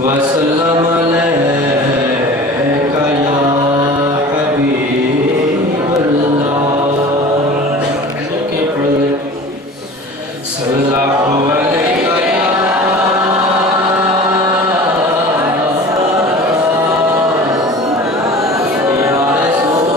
وسلم علیکہ یا حبیب اللہ کہ پڑھ لیں صلی اللہ علیکہ یا رسول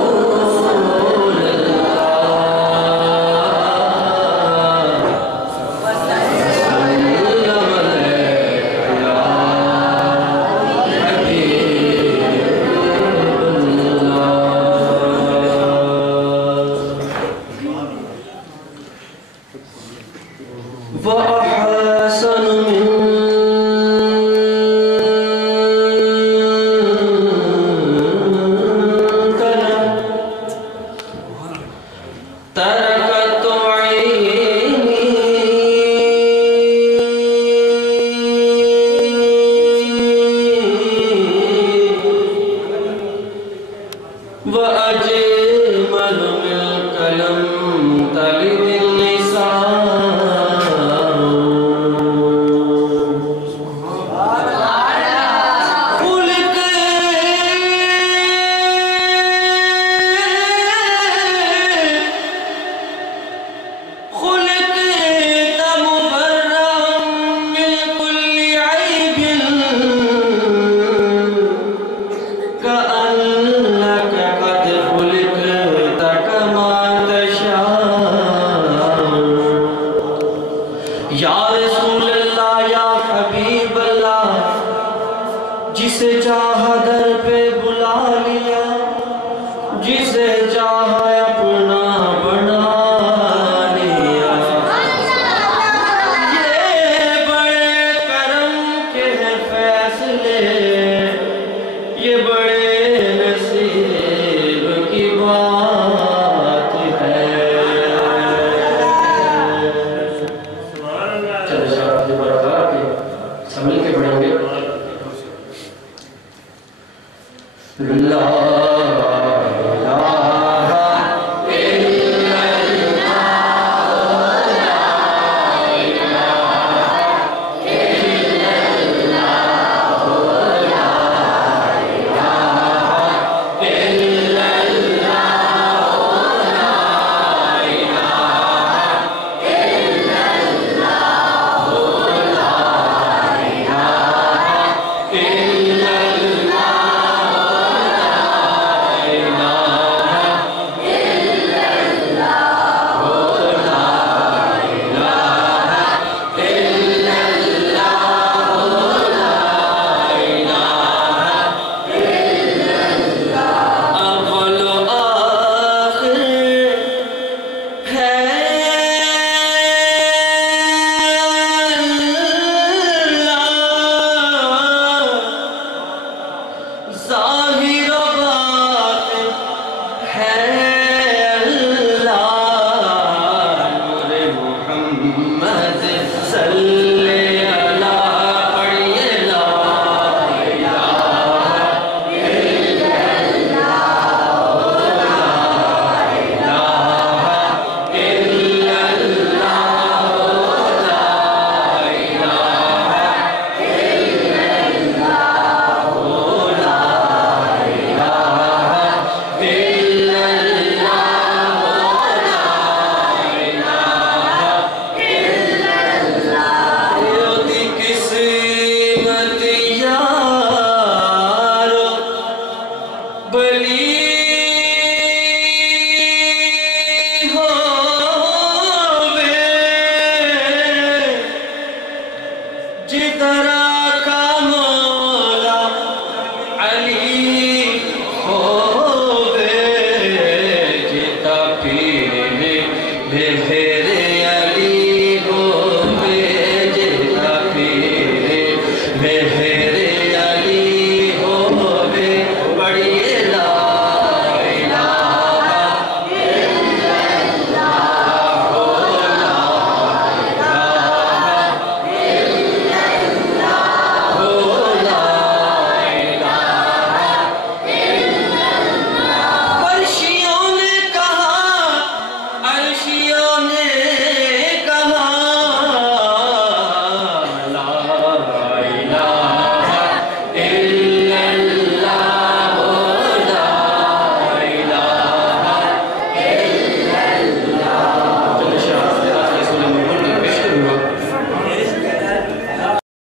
وَأَحْسَنُ مِنْكَ تَرَكَتْ عَيْنِي وَأَجْمَلُ مِنْكَ لَمْ تَلِدِ النِّسَاءُ یا رسول اللہ یا حبیب اللہ جسے چاہا در پہ بلا لیا جسے چاہا اپنا بنا لیا یہ بڑے کرم کے فیصلے یہ بڑے نصیب کی بات ہے سمجھ کے پڑھیں گے اللہ